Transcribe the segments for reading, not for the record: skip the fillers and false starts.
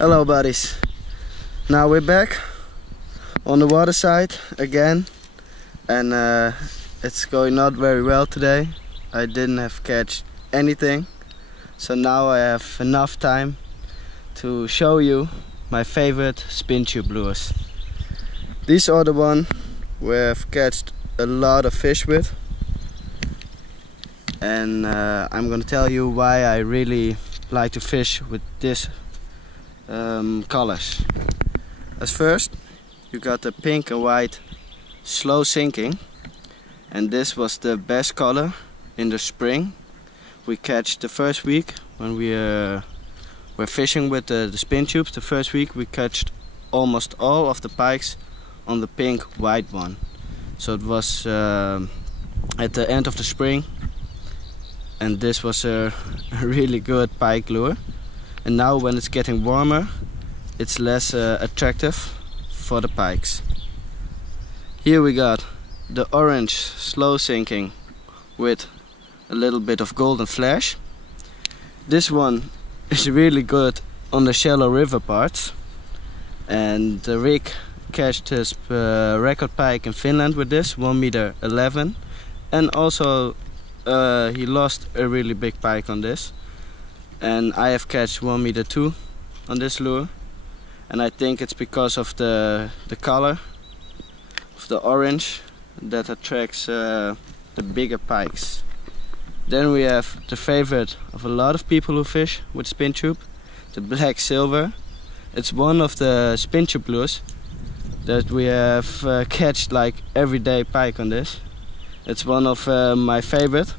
Hello buddies, now we're back on the water side again, and it's going not very well today. I didn't have catch anything, so now I have enough time to show you my favorite Spintube lures. These are the one where I've catched a lot of fish with, and I'm gonna tell you why I really like to fish with this colors. As first, you got the pink and white slow sinking, and this was the best color in the spring. We catch the first week when we were fishing with the Spintubes. The first week we catched almost all of the pikes on the pink white one. So it was at the end of the spring, and this was a really good pike lure. And now when it's getting warmer, it's less attractive for the pikes. Here we got the orange slow sinking with a little bit of golden flash. This one is really good on the shallow river parts, and Rick catched his record pike in Finland with this, 1.11 meters, and also he lost a really big pike on this. And I have catched 1.2 meters on this lure, and I think it's because of the color of the orange that attracts the bigger pikes. Then we have the favorite of a lot of people who fish with Spintube, the black silver. It's one of the Spintube lures that we have catched like everyday pike on this. It's one of my favorites.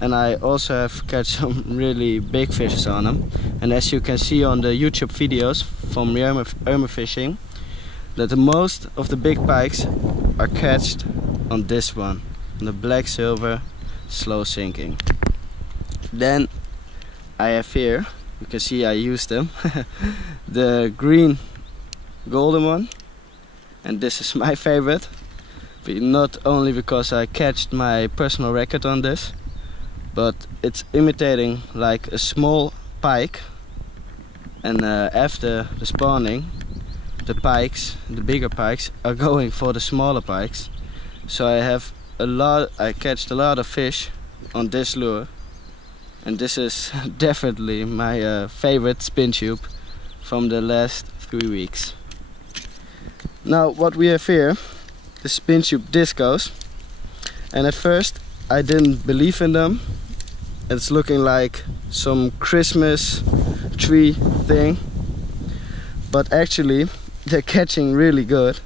And I also have catch some really big fishes on them. And as you can see on the YouTube videos from Eumer fishing, that the most of the big pikes are catched on this one, on the black silver slow sinking. Then I have here, you can see I used them, the green golden one, and this is my favorite, but not only because I catched my personal record on this, but it's imitating like a small pike, and after the spawning, the pikes, the bigger pikes, are going for the smaller pikes. So I catched a lot of fish on this lure, and this is definitely my favorite Spintube from the last 3 weeks. Now what we have here, the Spintube discos, and at first I didn't believe in them. It's looking like some Christmas tree thing, but actually they're catching really good,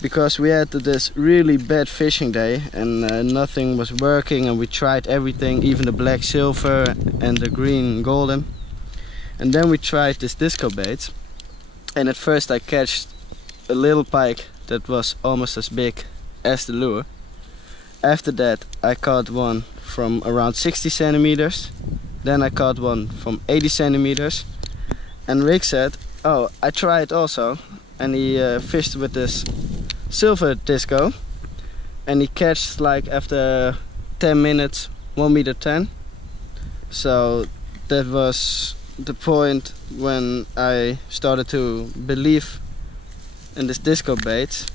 because we had this really bad fishing day and nothing was working, and we tried everything, even the black silver and the green golden, and then we tried this disco baits, and at first I catched a little pike that was almost as big as the lure. After that I caught one from around 60 centimeters, then I caught one from 80 centimeters, and Rick said, oh, I tried also, and he fished with this silver disco, and he catched like after 10 minutes 1.10 meters. So that was the point when I started to believe in this disco bait.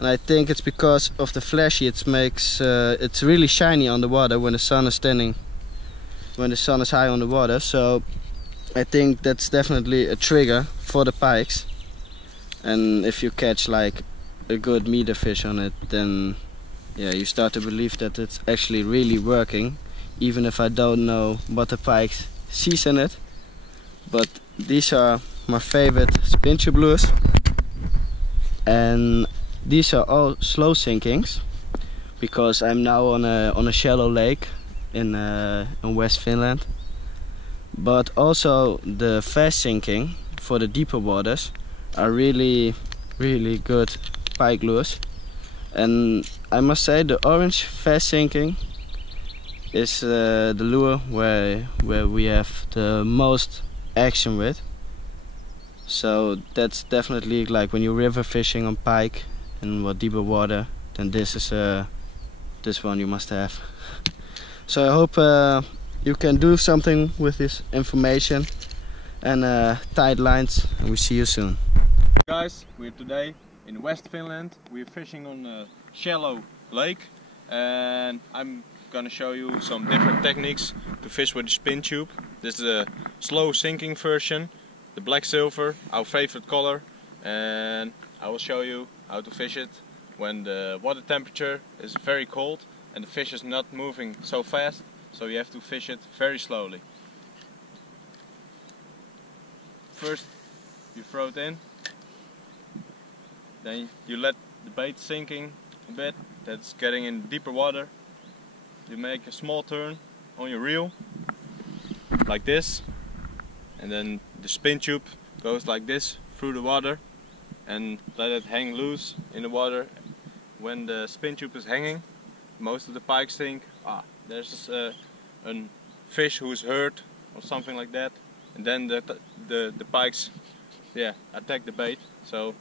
And I think it's because of the flashy. It makes it's really shiny on the water when the sun is high on the water. So I think that's definitely a trigger for the pikes. And if you catch like a good meter fish on it, then yeah, you start to believe that it's actually really working, even if I don't know what the pikes sees in it. But these are my favorite Spintube lures, and these are all slow sinkings, because I'm now on a shallow lake in West Finland. But also the fast sinking for the deeper waters are really good pike lures. And I must say the orange fast sinking is the lure where we have the most action with. So that's definitely like when you're river fishing on pike in what deeper water, then this is this one you must have. So I hope you can do something with this information and tight lines, and we see you soon. Guys, we're today in West Finland. We're fishing on a shallow lake, and I'm gonna show you some different techniques to fish with the Spintube. This is a slow sinking version, the black silver, our favorite color, and I will show you how to fish it when the water temperature is very cold and the fish is not moving so fast, so you have to fish it very slowly. First you throw it in, then you let the bait sinking a bit, that's getting in deeper water. You make a small turn on your reel, like this, and then the Spintube goes like this through the water and let it hang loose in the water. When the Spintube is hanging, most of the pikes think, there's a fish who's hurt or something like that, and then the pikes attack the bait. So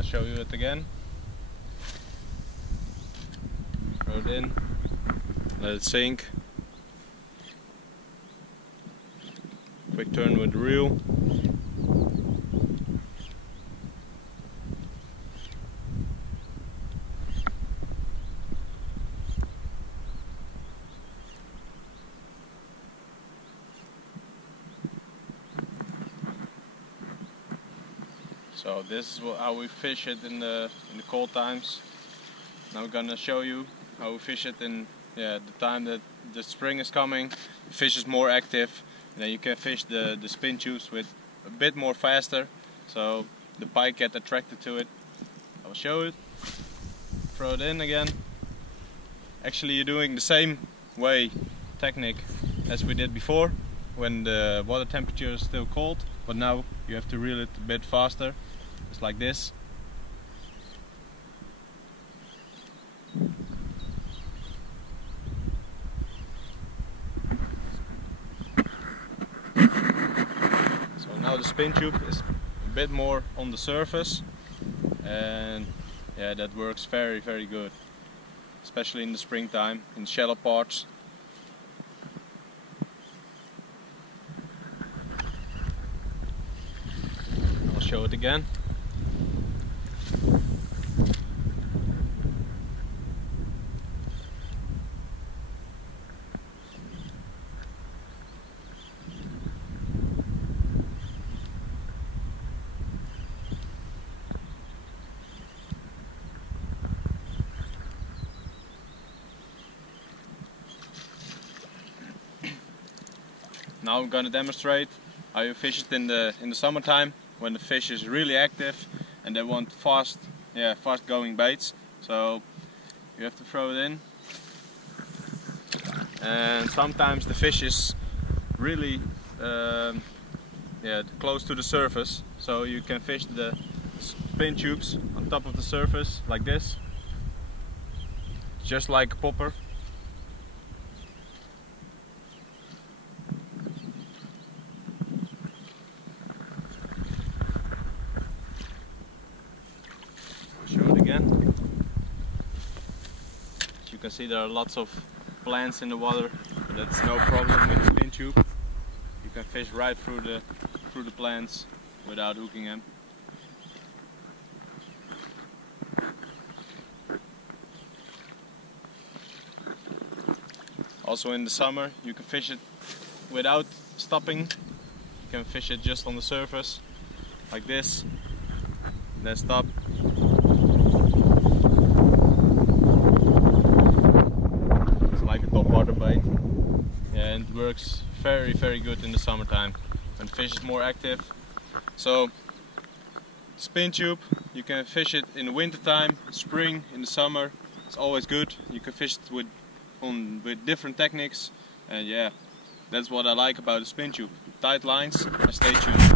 show you it again. Throw it in, let it sink. Quick turn with the reel. So this is how we fish it in the cold times. Now we're gonna show you how we fish it in the time that the spring is coming. The fish is more active, and then you can fish the Spintubes with a bit more faster, so the pike get attracted to it. I'll show it. Throw it in again. Actually, you're doing the same technique as we did before, when the water temperature is still cold, but now you have to reel it a bit faster. It's like this. So now the Spintube is a bit more on the surface, and that works very, very good, especially in the springtime, in shallow parts. I'll show it again. Now I'm going to demonstrate how you fish it in the summertime, when the fish is really active and they want fast going baits. So you have to throw it in, and sometimes the fish is really close to the surface, so you can fish the Spintubes on top of the surface like this, just like a popper. Again. As you can see, there are lots of plants in the water, but that's no problem with the Spintube. You can fish right through the plants without hooking them. Also in the summer you can fish it without stopping. You can fish it just on the surface like this, then stop. Bait, and it works very, very good in the summertime when the fish is more active. So Spintube, you can fish it in the winter time, spring, in the summer. It's always good. You can fish it with different techniques, and that's what I like about the Spintube. Tight lines, and stay tuned.